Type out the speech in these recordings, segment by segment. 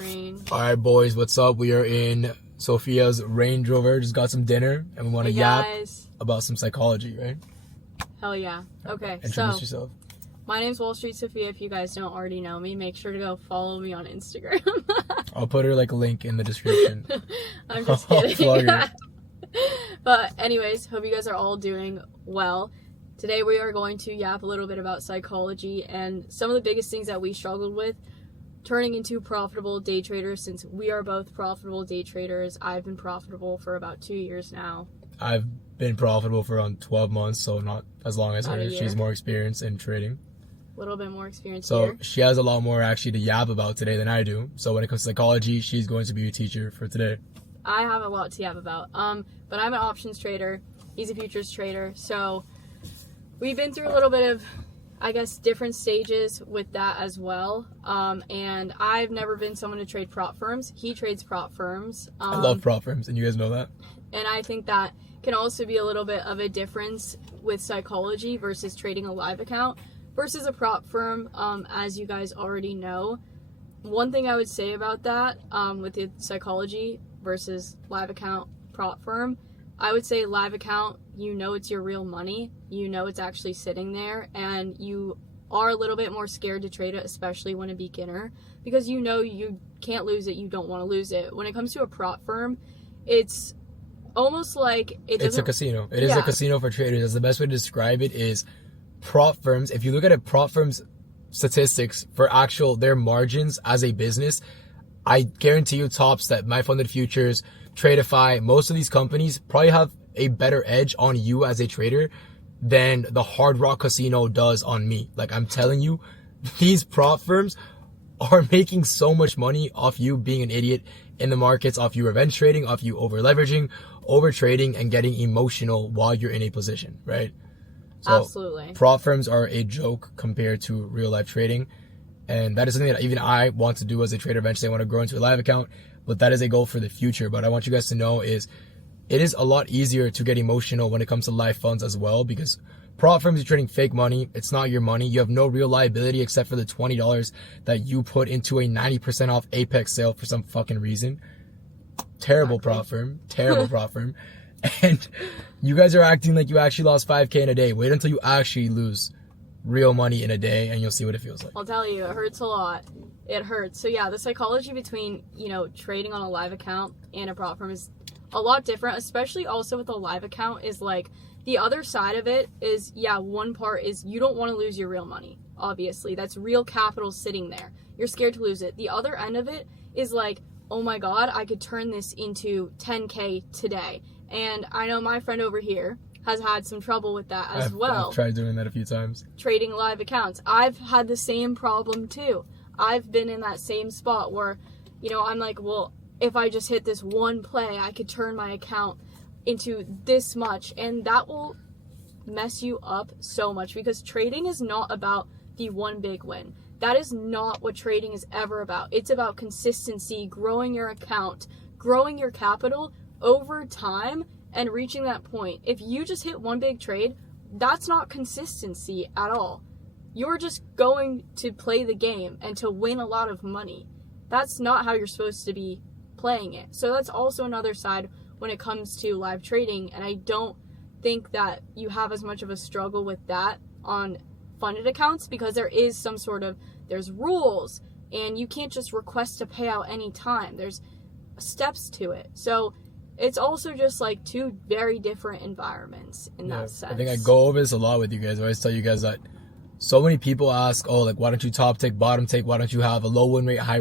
rain. All right, boys, what's up? We are in Sophia's Range Rover. Just got some dinner, and we want to yap about some psychology, right? Hell yeah. Okay, Introduce yourself. My name's Wall Street Sophia. If you guys don't already know me, make sure to go follow me on Instagram. I'll put her like a link in the description. I'm just kidding. But anyways, hope you guys are all doing well. Today we are going to yap a little bit about psychology and some of the biggest things that we struggled with turning into profitable day traders, since we are both profitable day traders. I've been profitable for about 2 years now. I've been profitable for around 12 months, so not as long as her. She's more experienced in trading. A little bit more experience So she has a lot more actually to yap about today than I do. So when it comes to psychology, she's going to be your teacher for today. I have a lot to yap about. But I'm an options trader. He's a futures trader. So we've been through a little bit of, I guess, different stages with that as well. And I've never been someone to trade prop firms. He trades prop firms. I love prop firms, and you guys know that. And I think that can also be a little bit of a difference with psychology versus trading a live account versus a prop firm, as you guys already know. One thing I would say about that, with the psychology versus live account prop firm, I would say live account, you know it's your real money, you know it's actually sitting there, and you are a little bit more scared to trade it, especially when a beginner, because you know you can't lose it, you don't want to lose it. When it comes to a prop firm, it's almost like it's a casino. It is a casino for traders. That's the best way to describe it. Is prop firms, if you look at a prop firm's statistics for actual their margins as a business, I guarantee you Tops, that My Funded Futures, Tradeify, most of these companies probably have a better edge on you as a trader than the Hard Rock Casino does on me. Like, I'm telling you, these prop firms are making so much money off you being an idiot in the markets, off you revenge trading, off you over leveraging, over trading, and getting emotional while you're in a position, right? So absolutely. Prop firms are a joke compared to real life trading. And that is something that even I want to do as a trader. Eventually I want to grow into a live account, but that is a goal for the future. But I want you guys to know is it is a lot easier to get emotional when it comes to live funds as well, because prop firms, you're trading fake money. It's not your money. You have no real liability except for the $20 that you put into a 90% off Apex sale for some fucking reason. Terrible prop firm. Terrible prop firm. And you guys are acting like you actually lost 5K in a day. Wait until you actually lose real money in a day and you'll see what it feels like. I'll tell you, it hurts a lot. It hurts. So yeah, the psychology between, trading on a live account and a prop firm is a lot different, especially also with a live account. Is like the other side of it is, one part is you don't want to lose your real money. Obviously, that's real capital sitting there. You're scared to lose it. The other end of it is like, oh my God, I could turn this into 10K today. And I know my friend over here has had some trouble with that as well. I've tried doing that a few times. Trading live accounts. I've had the same problem too. I've been in that same spot where, I'm like, well, if I just hit this one play, I could turn my account into this much. And that will mess you up so much, because trading is not about the one big win. That is not what trading is ever about. It's about consistency, growing your account, growing your capital over time, and reaching that point. If you just hit one big trade, that's not consistency at all. You're just going to play the game and to win a lot of money. That's not how you're supposed to be playing it. So that's also another side when it comes to live trading, and I don't think that you have as much of a struggle with that on funded accounts, because there is some sort of, there's rules, and you can't just request a payout anytime. There's steps to it. So it's also just like two very different environments in that sense. I think I go over this a lot with you guys. I always tell you guys that so many people ask, oh, like, why don't you top take, bottom take? Why don't you have a low win rate, high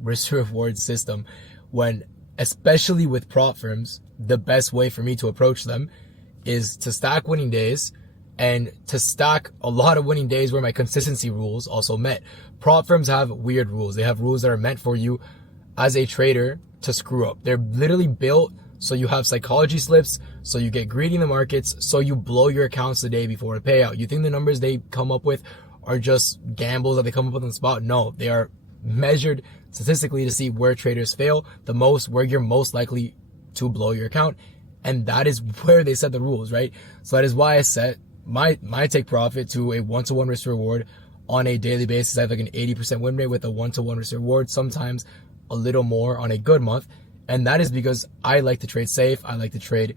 risk reward system? When, especially with prop firms, the best way for me to approach them is to stack winning days and to stack a lot of winning days where my consistency rules also met. Prop firms have weird rules. They have rules that are meant for you as a trader to screw up. They're literally built so you have psychology slips, so you get greedy in the markets, so you blow your accounts the day before a payout. You think the numbers they come up with are just gambles that they come up with on the spot? No, they are measured statistically to see where traders fail the most, where you're most likely to blow your account. And that is where they set the rules, right? So that is why I set my take profit to a 1-to-1 risk reward on a daily basis. I have like an 80% win rate with a 1-to-1 risk reward, sometimes a little more on a good month. And that is because I like to trade safe. I like to trade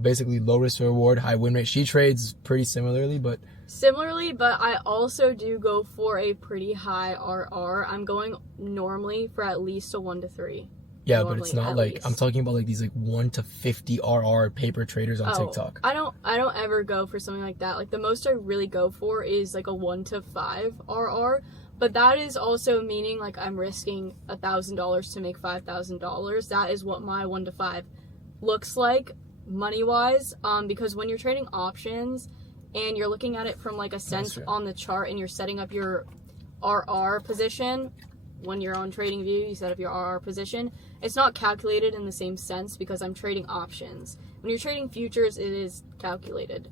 basically low risk reward, high win rate. She trades pretty similarly, but I also do go for a pretty high RR. I'm going normally for at least a 1 to 3. yeah, Normally, but it's not at like, least. I'm talking about like these like 1 to 50 RR paper traders on TikTok. I don't ever go for something like that. Like the most I really go for is like a 1 to 5 RR. But that is also meaning like I'm risking $1,000 to make $5,000. That is what my 1 to 5 looks like money wise. Because when you're trading options and you're looking at it from like a sense on the chart and you're setting up your RR position, when you're on TradingView, you set up your RR position. It's not calculated in the same sense because I'm trading options. When you're trading futures, it is calculated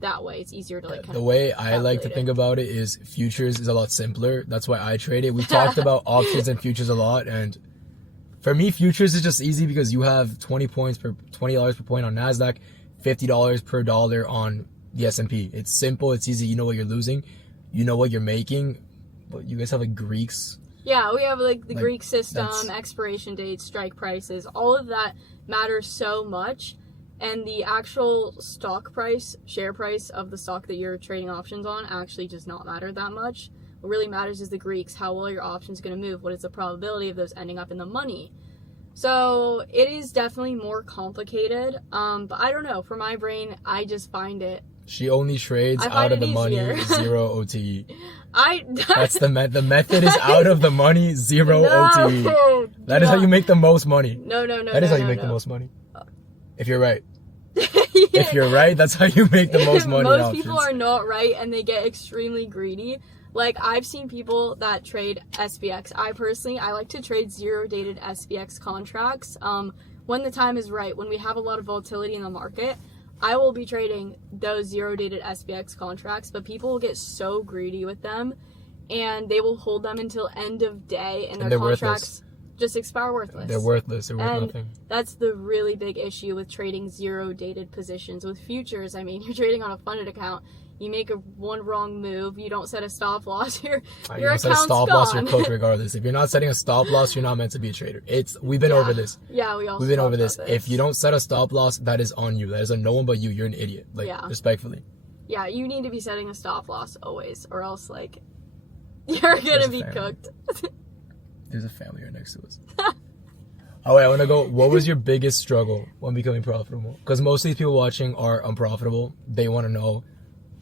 that way. It's easier to like kind The of way I like to think about it is futures is a lot simpler. That's why I trade it. We talked about options and futures a lot, and for me, futures is just easy because you have $20 per point on Nasdaq, $50 per dollar on the S&P. It's simple. It's easy. You know what you're losing. You know what you're making. But you guys have like Greeks. Yeah, we have like the Greek system, expiration dates, strike prices. All of that matters so much. And the actual stock price, share price of the stock that you're trading options on actually does not matter that much. What really matters is the Greeks, how well your option's going to move, what is the probability of those ending up in the money. So it is definitely more complicated, but I don't know. For my brain, I just find it. She only trades out of the money, 0 OTE. That's the method is out of the money, 0 OTE. That is how you make the most money. No. That is how you make the most money. If you're right. If you're right, that's how you make the most money. Most people are not right, and they get extremely greedy. Like, I've seen people that trade SPX. I like to trade zero-dated SPX contracts. When the time is right, when we have a lot of volatility in the market, I will be trading those zero-dated SPX contracts, but people will get so greedy with them, and they will hold them until end of day, and their contracts just expire worthless. They're worthless. They're worth nothing. That's the really big issue with trading zero-dated positions. With futures, I mean, you're trading on a funded account. You make one wrong move, you don't set a stop loss, your account's gone. Stop loss, you're cooked regardless. If you're not setting a stop loss, you're not meant to be a trader. We've been over this. Yeah, we've been over this. If you don't set a stop loss, that is on you. That is on no one but you. You're an idiot. Respectfully. Yeah, you need to be setting a stop loss always, or else you're gonna be cooked. There's a family right next to us. Oh wait, I want to go. What was your biggest struggle when becoming profitable? Because most of these people watching are unprofitable. They want to know,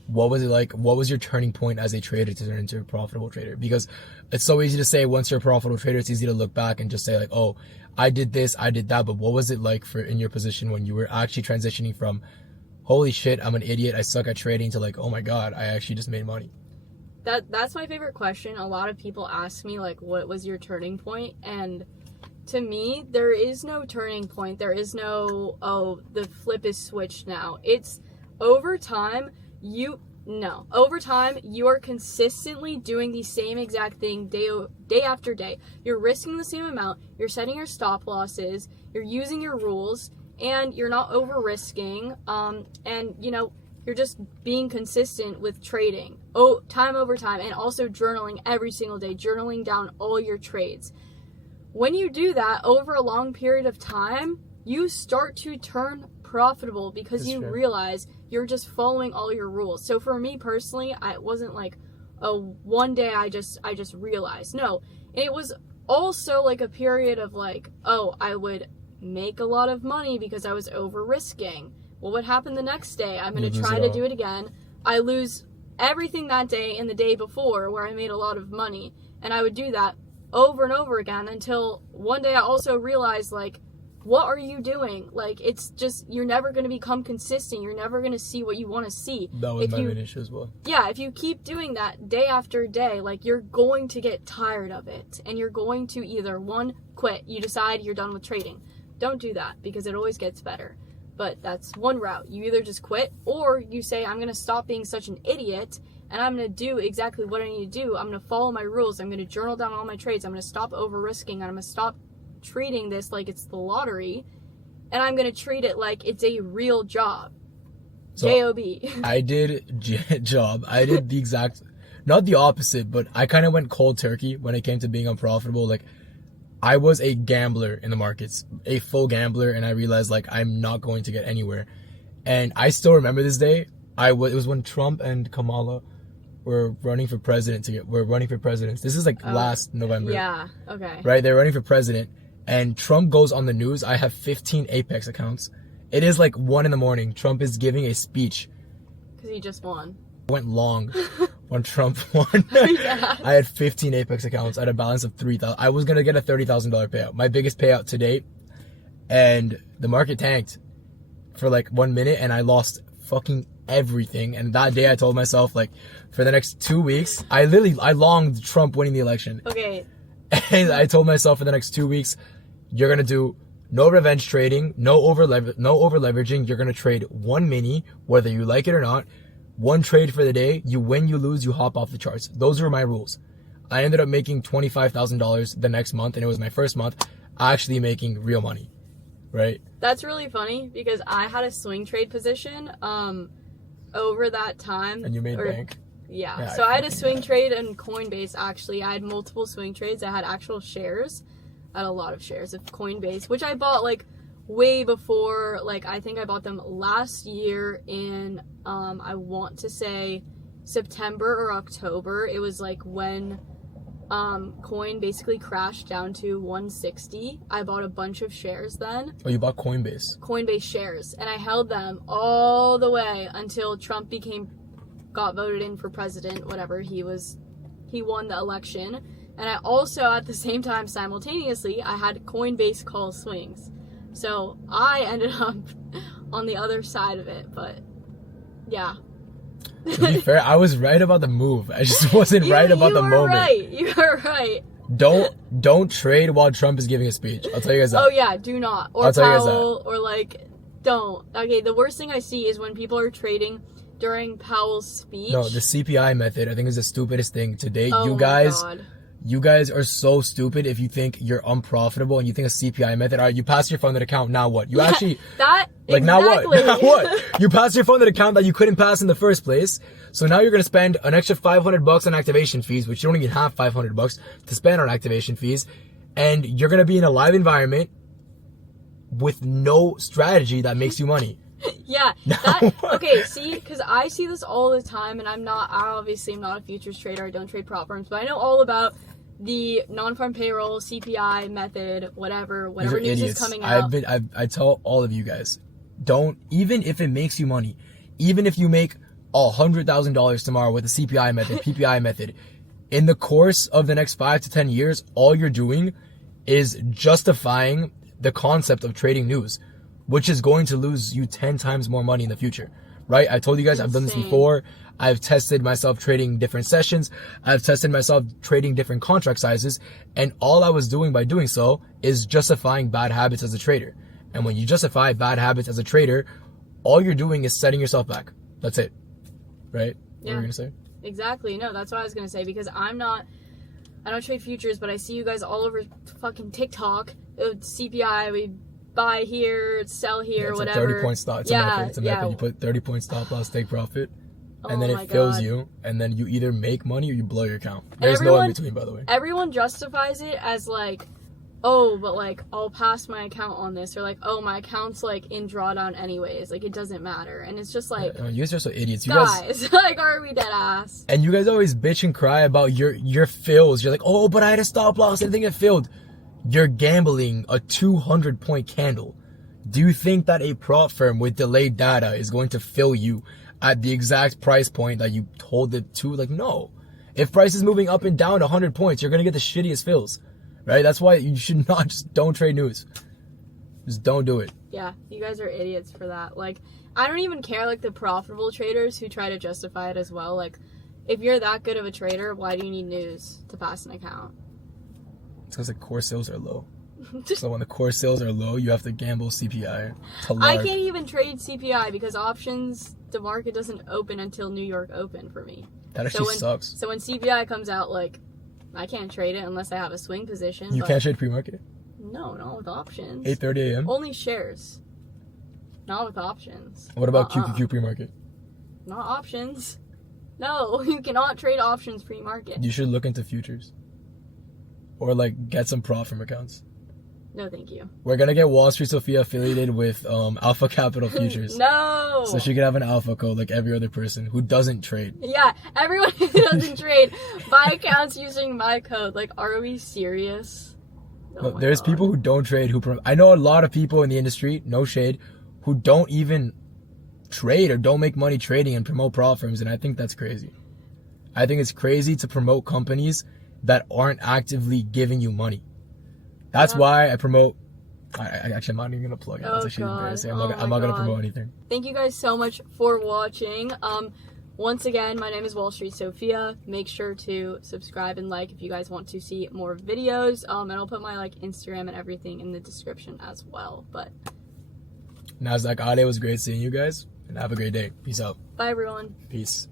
what was it like? What was your turning point as a trader to turn into a profitable trader? Because it's so easy to say once you're a profitable trader, it's easy to look back and just say like, oh, I did this, I did that. But what was it like in your position when you were actually transitioning from, holy shit, I'm an idiot, I suck at trading, to like, oh my God, I actually just made money? That's my favorite question. A lot of people ask me like, what was your turning point? And to me, there is no turning point. There is no, oh, the flip is switched now. It's over time. Over time, you are consistently doing the same exact thing day after day. You're risking the same amount, you're setting your stop losses, you're using your rules, and you're not over risking, and you're just being consistent with trading time over time, and also journaling every single day, journaling down all your trades. When you do that over a long period of time, you start to turn profitable because you realize you're just following all your rules. So for me personally, it wasn't like, oh, one day I just realized. No, it was also like a period of like, oh, I would make a lot of money because I was over risking. What would happen the next day? I'm going to try to do it again. I lose everything that day and the day before where I made a lot of money. And I would do that over and over again until one day I also realized, like, what are you doing? Like, it's just, you're never going to become consistent. You're never going to see what you want to see. That was my main issue as well. Yeah, if you keep doing that day after day, like, you're going to get tired of it. And you're going to either, one, quit. You decide you're done with trading. Don't do that because it always gets better. But that's one route. You either just quit or you say, I'm going to stop being such an idiot and I'm going to do exactly what I need to do. I'm going to follow my rules. I'm going to journal down all my trades. I'm going to stop over risking, and I'm going to stop treating this like it's the lottery, and I'm going to treat it like it's a real job. So Job. I did job. I did the exact, not the opposite, but I kind of went cold turkey when it came to being unprofitable. Like, I was a gambler in the markets, a full gambler, and I realized, like, I'm not going to get anywhere. And I still remember this day. It was when Trump and Kamala were running for president This is like last November. Yeah, okay. Right? They're running for president, and Trump goes on the news. I have 15 Apex accounts. It is like 1 a.m. Trump is giving a speech. Because he just won. Went long when Trump won. Yeah. I had 15 Apex accounts at a balance of 3,000. I was going to get a $30,000 payout. My biggest payout to date. And the market tanked for like 1 minute, and I lost fucking everything. And that day I told myself, like, for the next 2 weeks, I longed Trump winning the election. Okay. And I told myself for the next 2 weeks, you're going to do no revenge trading, no over leveraging. You're going to trade one mini, whether you like it or not. One trade for the day. You win, you lose, you hop off the charts. Those were my rules. I ended up making $25,000 the next month, and it was my first month actually making real money. Right? That's really funny because I had a swing trade position over that time. And you made bank? Yeah. So I had a swing trade in Coinbase, actually. I had multiple swing trades. I had actual shares. I had a lot of shares of Coinbase, which I bought, like, way before. Like, I think I bought them last year in, I want to say, September or October. It was, like, when coin basically crashed down to 160. I bought a bunch of shares then. Oh, you bought Coinbase? Coinbase shares. And I held them all the way until Trump got voted in for president, whatever. He won the election. And I also, at the same time, simultaneously, I had Coinbase call swings. So I ended up on the other side of it, but yeah. To be fair, I was right about the move. I just wasn't right about the moment. You were right. Don't trade while Trump is giving a speech. I'll tell you guys that. Oh yeah, do not. Or I'll tell you guys Powell, or like, don't. Okay, the worst thing I see is when people are trading during Powell's speech. No, the CPI method, I think, is the stupidest thing to date. Oh You guys are so stupid if you think you're unprofitable and you think a CPI method. All right, you pass your funded account, now what? You actually that like exactly. Now what? You passed your funded account that you couldn't pass in the first place. So now you're gonna spend an extra $500 on activation fees, which you don't even have $500 to spend on activation fees, and you're gonna be in a live environment with no strategy that makes you money. Yeah. Okay, see, because I see this all the time, and I obviously am not a futures trader. I don't trade prop firms, but I know all about the non-farm payroll, CPI method, whatever news is coming out. I tell all of you guys, don't, even if it makes you money, even if you make $100,000 tomorrow with the CPI method, PPI method, in the course of the next 5 to 10 years, all you're doing is justifying the concept of trading news, which is going to lose you 10 times more money in the future, right? I told you guys I've done this before. I've tested myself trading different sessions. I've tested myself trading different contract sizes. And all I was doing by doing so is justifying bad habits as a trader. And when you justify bad habits as a trader, all you're doing is setting yourself back. That's it. Right? Yeah. What were you going to say? Exactly. No, that's what I was going to say, because I don't trade futures, but I see you guys all over fucking TikTok. CPI, we buy here, sell here, it's whatever. 30 point stop. It's a method. You put 30 point stop loss, take profit, and then it fills you, and then you either make money or you blow your account. There's no in between, by the way. Everyone justifies it as like, oh, but like, I'll pass my account on this, or like, oh, my account's like in drawdown anyways, like it doesn't matter. And it's just like, you guys are so idiots. You guys, like, are we dead ass? And you guys always bitch and cry about your fills. You're like, oh, but I had a stop loss, and I think it filled. You're gambling a 200 point candle. Do you think that a prop firm with delayed data is going to fill you at the exact price point that you told it to? Like, no. If price is moving up and down 100 points, you're going to get the shittiest fills, right? That's why you should not, just don't trade news. Just don't do it. Yeah, you guys are idiots for that. Like, I don't even care, like, the profitable traders who try to justify it as well. Like, if you're that good of a trader, why do you need news to pass an account? It's because the core sales are low. So when the core sales are low, you have to gamble CPI. I can't even trade CPI because options, the market doesn't open until New York open for me. That actually sucks. So when CPI comes out, like, I can't trade it unless I have a swing position. You can't trade pre-market? No, not with options. 8:30 a.m.? Only shares. Not with options. What about QQQ pre-market? Not options. No, you cannot trade options pre-market. You should look into futures. Or like get some prop from accounts. No, thank you. We're gonna get Wall Street Sophia affiliated with Alpha Capital Futures. No! So she could have an alpha code like every other person who doesn't trade. Yeah, everyone who doesn't trade, buy accounts using my code. Like, are we serious? No, there's people who don't trade I know a lot of people in the industry, no shade, who don't even trade or don't make money trading and promote prop firms, and I think that's crazy. I think it's crazy to promote companies that aren't actively giving you money. That's why I promote. I'm not even gonna plug it. That's actually embarrassing. I'm not gonna promote anything. Thank you guys so much for watching. Once again, my name is Wall Street Sophia. Make sure to subscribe and like if you guys want to see more videos. And I'll put my like Instagram and everything in the description as well. But Nasdaq Ale, was great seeing you guys, and have a great day. Peace out. Bye everyone. Peace.